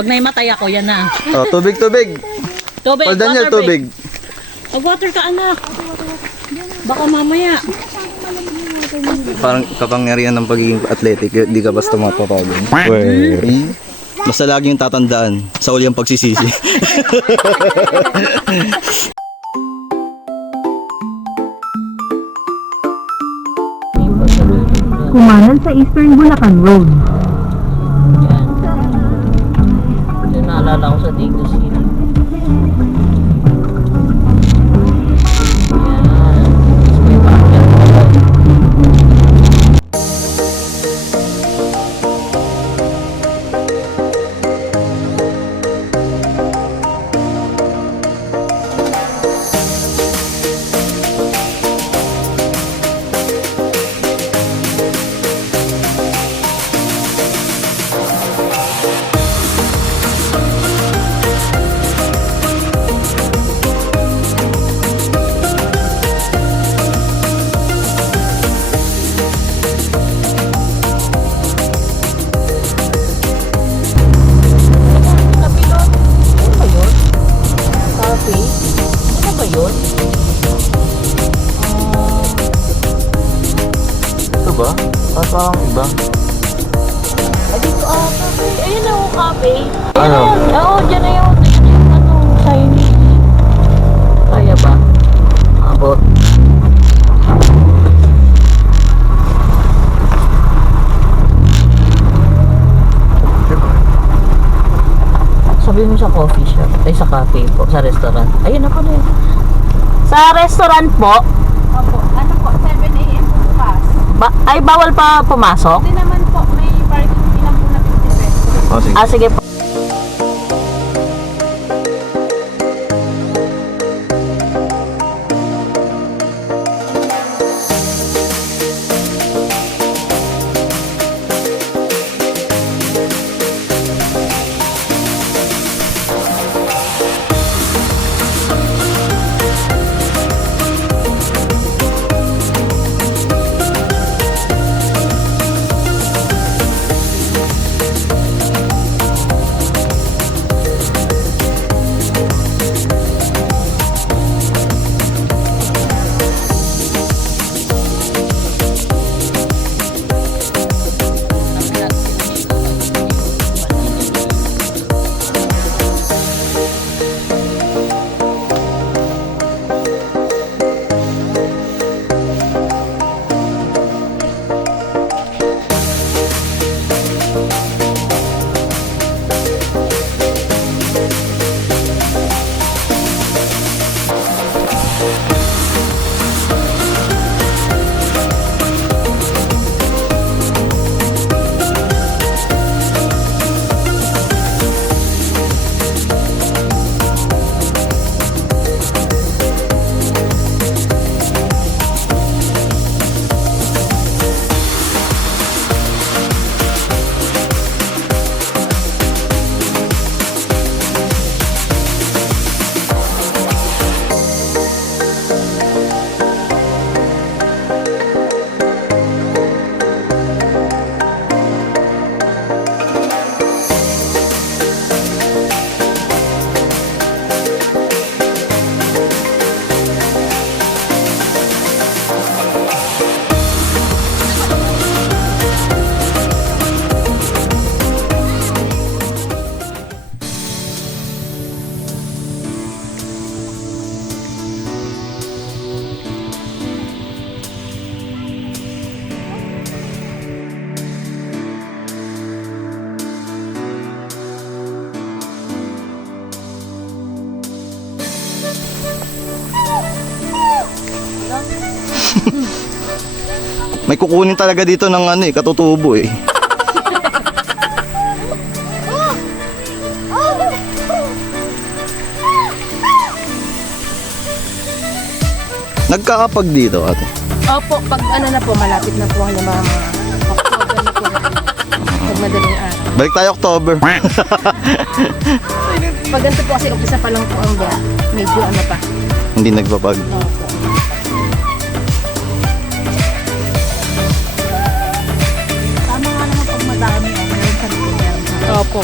Pag naimatay ako, yan na. Oh, tubig, tubig. Tubig, Paul Daniel, water break. tubig. Mag-water ka, anak. Baka mamaya. Parang kapangyarihan ng pagiging athletic, di ka basta mapapagod. Eh, basta lagi yung tatandaan, sa uli ang pagsisisi. Kumanan sa Eastern Bulacan Road. Yan. Yan naalala ko sa Digo City. Yan. May bakyan. Ito ba? Parang iba. Dito ata. Ayun na yung cafe. Ano? Oo, dyan na yung ano, Chinese. Kaya ba? Abot. Sabihin mo sa coffee shop. Ay, sa cafe po. Sa restaurant. Ayun na pala yun. Sa restaurant po, Opo, ano po, 7 a.m. bukas. ay bawal pa pumasok? Hindi naman po, may parking fee lang po na 50 pesos. Oh, sige. Sige po. May kukunin talaga dito ng ano eh, katutubo eh. Nagkakapag dito ate. Opo, pag ano na po, malapit na po ang mga October na po. Pag madaling araw. Balik tayo October. Pag ganito po kasi umpisa pa lang po ang buwan, medyo ano pa. Hindi nagpapag. Opo. Tama nga naman pag madami. Meron sa ganyan. Opo.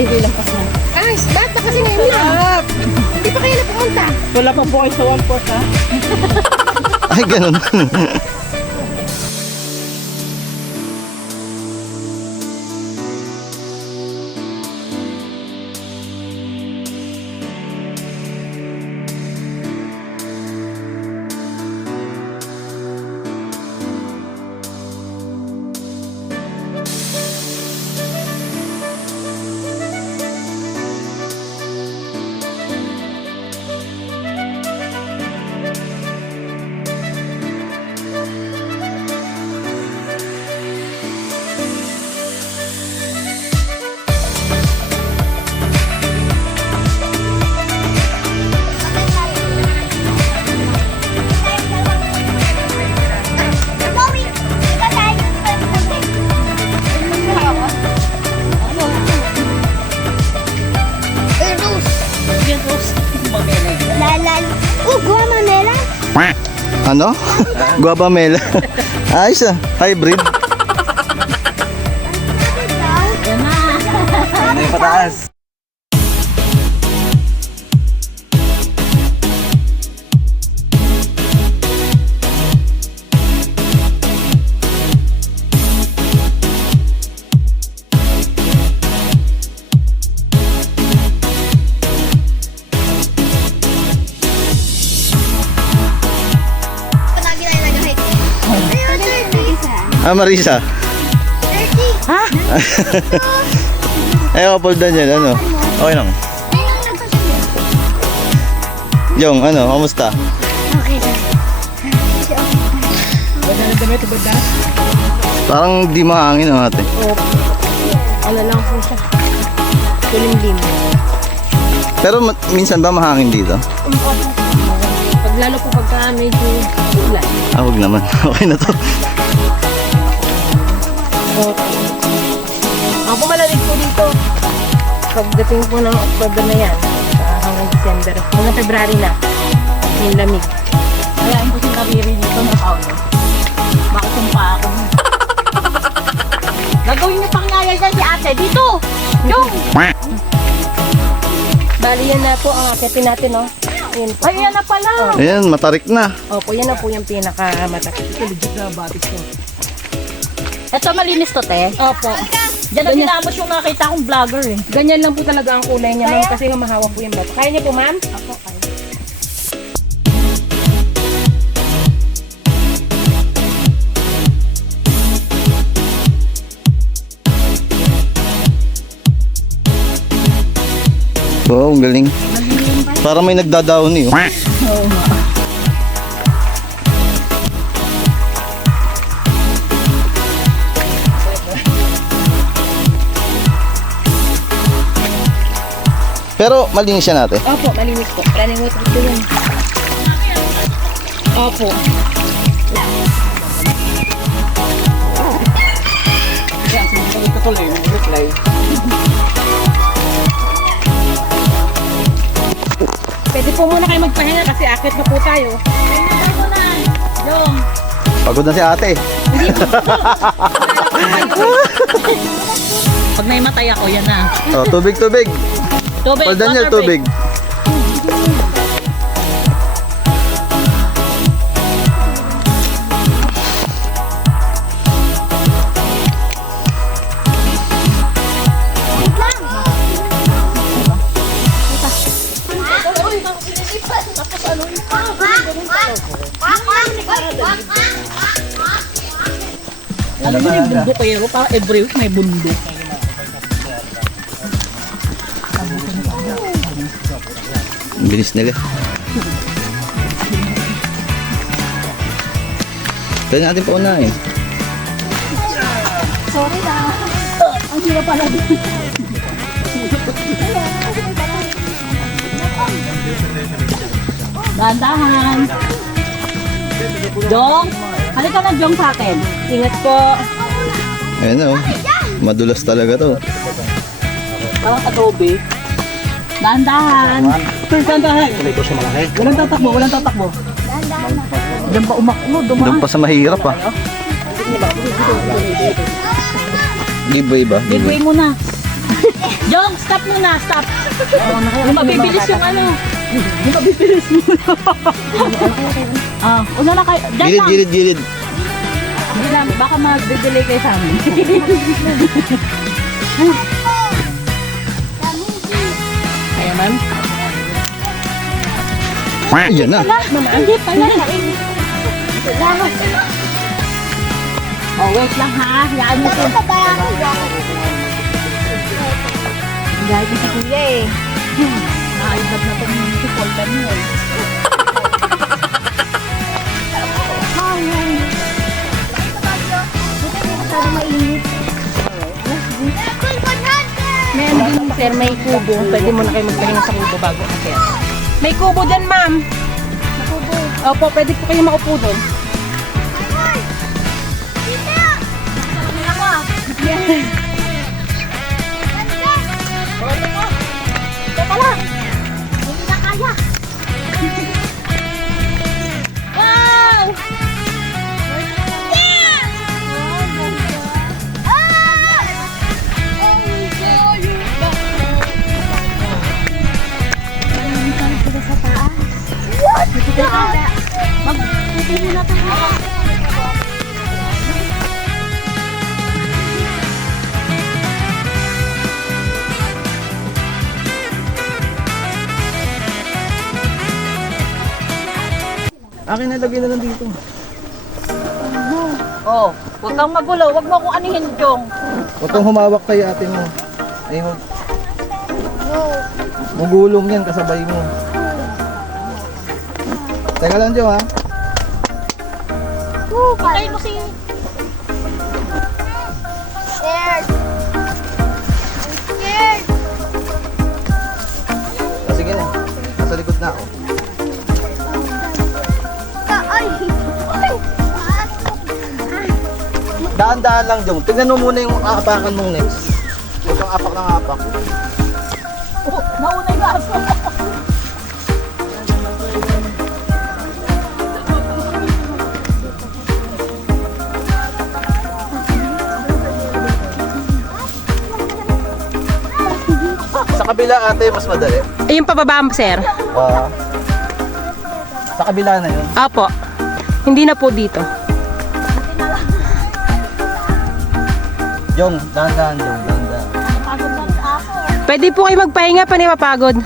Bibilang pa na. Ay, bata kasi ngayon lang. Hindi pa kayo na pumunta. Wala pa po kayo sa 1-4 ha? Ay, ganun. Ano? Guava mela. Ayos ah. Hybrid. Ano yung pataas? Ah, Marisa. Ha? Eh, kapal dan yan. Ano? Okay lang. Yung, ano? Kamusta? Parang di mahangin ang ate. Ano lang po siya. Kulimlim. Pero minsan ba mahangin dito? Pag lalo po pagka medyo ulan. Ah, huwag naman. Okay na to. Ako malalig po dito. Pagdating po ng October na yan, hanggang December, hanggang February na, yung lamig. Ayain ko si Kariri dito na Paolo. Bakit sumpa ako? Gagawin niyo pang yaya dyan si ate. Dito! Yung! Bali yan na po ang akitin natin, no? Ayan po. Ay, yan na pala! Ayan, matarik na. Opo, yan na po yung pinakamatakit. Legit na batik ko. Ito malinis to, te. Opo. Diyan na dinamos yung nakita kong vlogger eh. Ganyan lang po talaga ang kulay niya, ma'am, kasi mahawak po yung bato. Kaya niyo po, ma'am? Ako, kaya. Oo, ang galing. Parang may nagdadaon eh. Oh. Oo nga. Pero malinis siya natin. Opo, malinis po. Running water po yun. Opo. Pwede po muna kayo magpahinga kasi akit na po tayo. Yung. Pagod na si ate. Pag naimatay ako, yan na. Oh, tubig, tubig. Tubig, Paul Daniel, water break. tubig. Alam mo yung bundok kayo, parang every week may bundok. Ang bilis nila. Pwede natin paunahin. Sorry na. Ang hirap pala din. Dahan-dahan. Jong, halika na Jong sa akin. Ingat po. Ayan na oh. Madulas talaga to. Parang adobe. Dahan-dahan. Dahan-dahan. Walang tatakbo, walang tatakbo. Diyan pa umaklo, dumaan. Doon pa sa mahirap ah. Giveaway ba? Giveaway muna. Jong, stop muna, stop. Yung mabibilis yung ano. Yung mabibilis muna. Una na kayo. Diyan lang. Gilid. Hindi lang, baka mag-delay kayo sa amin. Ayan, ma'am. Yan na. Hindi pala. Oh, wait lang ha. Hayaan mo po. Dahil ko si Kuya eh. Nakaibag na itong supportan mo eh. Meron din sir, may kubo. Pwede mo na kayo magpahinga sa kubo bago ka sir. May kubo dyan ma'am. Kubo. Opo, pwede po kayo makaupo doon. Teka lang. Hindi na kaya. Wow! Yeah! Magpipili na tayo. Akin nalagay na lang dito. Oh, huwag kang magulo. Huwag mo akong anihin, Jong. Huwag kang humawak kay ate mo. Ay, magulong yan kasabay mo. Teka lang, Jo, ha? Patay mo si... Sige na. Nasa likod na ako. Daan-daan lang, Jong. Tignan mo muna yung aapakan mong next. Huwag kang apak ng apak. Oh, nauna yung aso. Sa kabila, ate, mas madali. Yung pababa sir. Sa kabila na yun. Opo. Hindi na po dito. Jong, dahan-dahan, Jong. Dahan-dahan. Pagod na sa aso. Pwede po kayo magpahinga pa ni mapagod.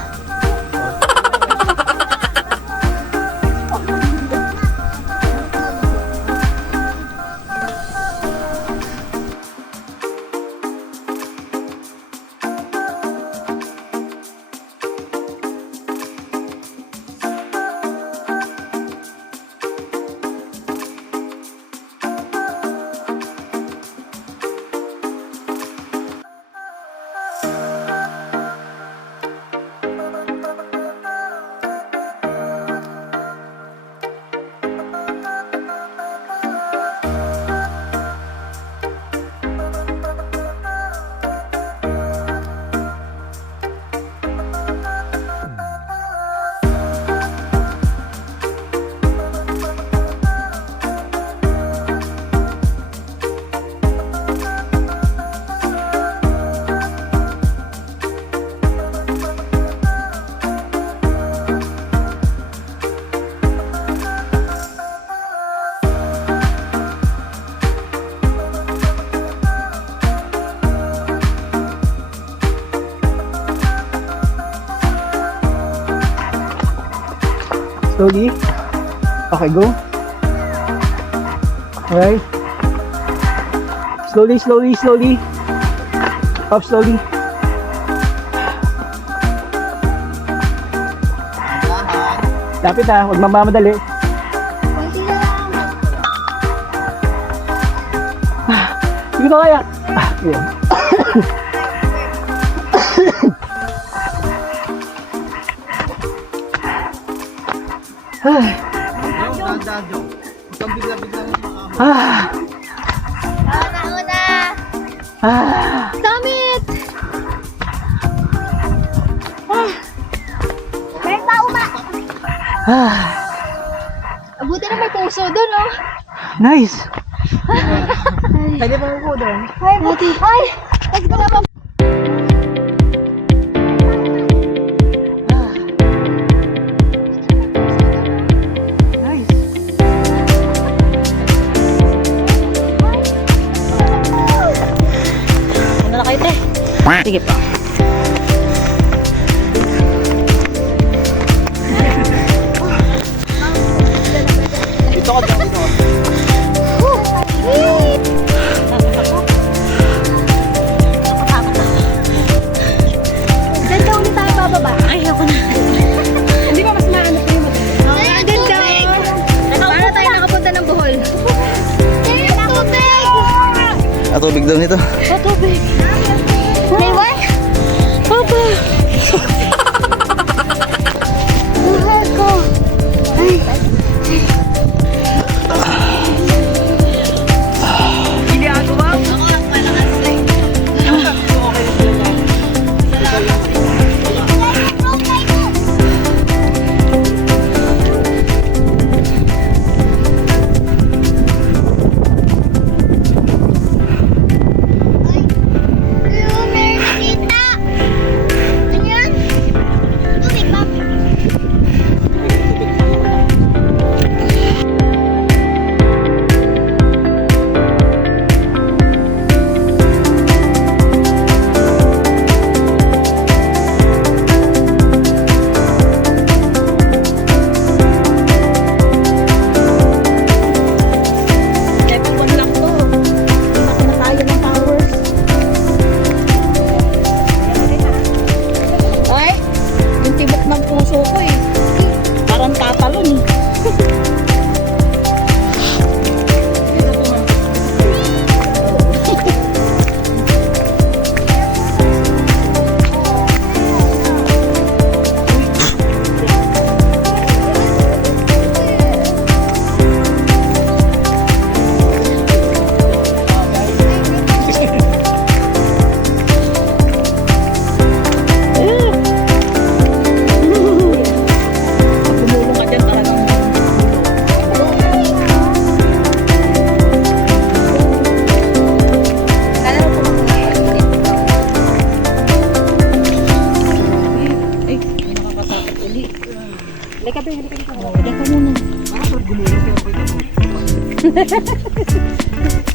Slowly. Okay, go. Alright. Slowly. Up slowly. Lapit ha, huwag mamamadali. Hindi ko kaya. Yun. Summit! May tao ba? Buti na may puso doon, oh. Nice. Pwede pa po doon. Ay, buti. Ay, let's go naman. Sige pa. Ito ka ba? Diyan daw ulit tayo bababa. Ayoko na. Hindi ba mas maano pa yung Ay, ang ganda. Para tayo nakapunta ng Bohol. Tubig! Tubig daw nito. Tubig. May what? Papa. Buhay ko. Ay.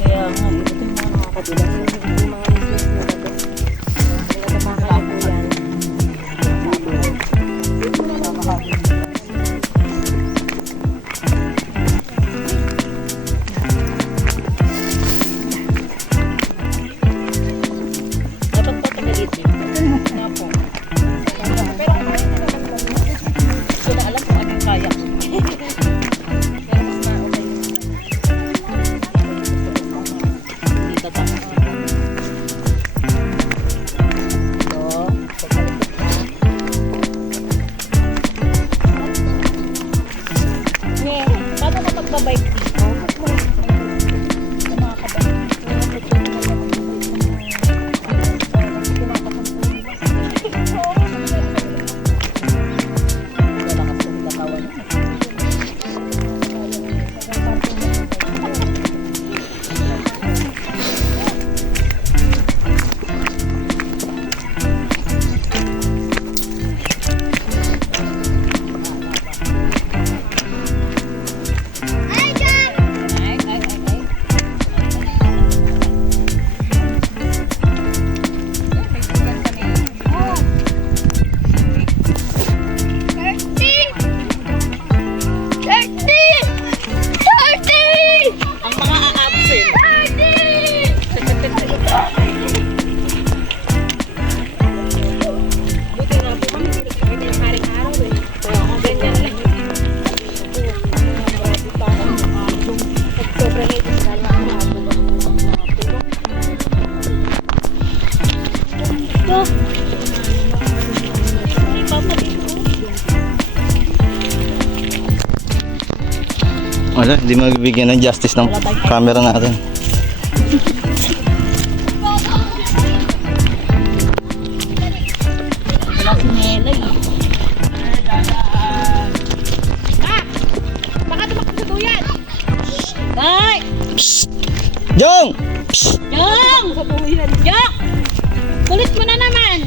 Kaya nga, ito yung mga nakakatulang. Yung mga business na ito. Kaya napakakabulan. Dapat pa tagalitin. Nga po. Pero kung kaya naman lang, hindi ko na alam kung anong kaya. Pero mas na-okay yung hindi tatama. So, pagkalikot ko. Yeah. Paano ka magbabike dito? Sa mga kabike. Ang mga a-absent. Buti nga po kami, hindi kami nakaring araw eh. Kaya kung ganyan lang. Sobrang ito sa lang ito. Hindi papalit ko. Wala, hindi magbibigyan ng justice ng camera natin. Wala si Nela eh. Baka tumakbo sa duyan! Ay! Jong! Jong! Sa duyan! Jong! Kulit mo na naman!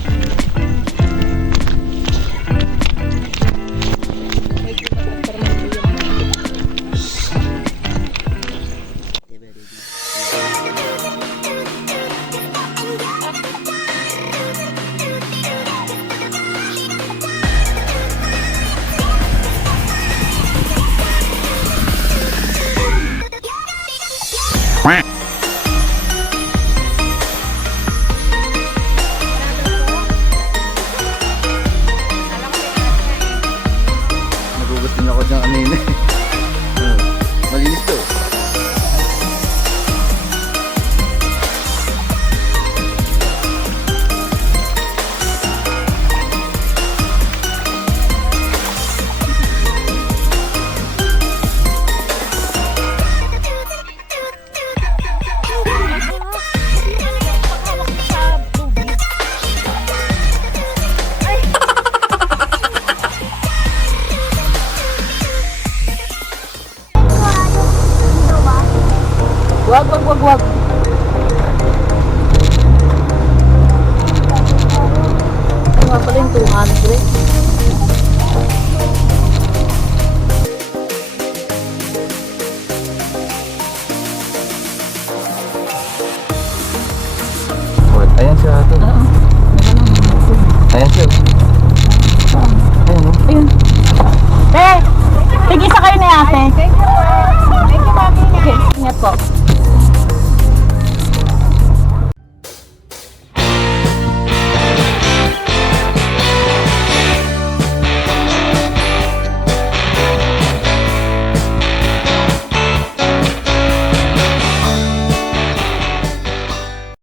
Ayan siya ito. Ayan siya. Ayan oh. Ayun. Tigisa kayo ni ate. Thank you po. Thank you, mami. Okay, ingat po.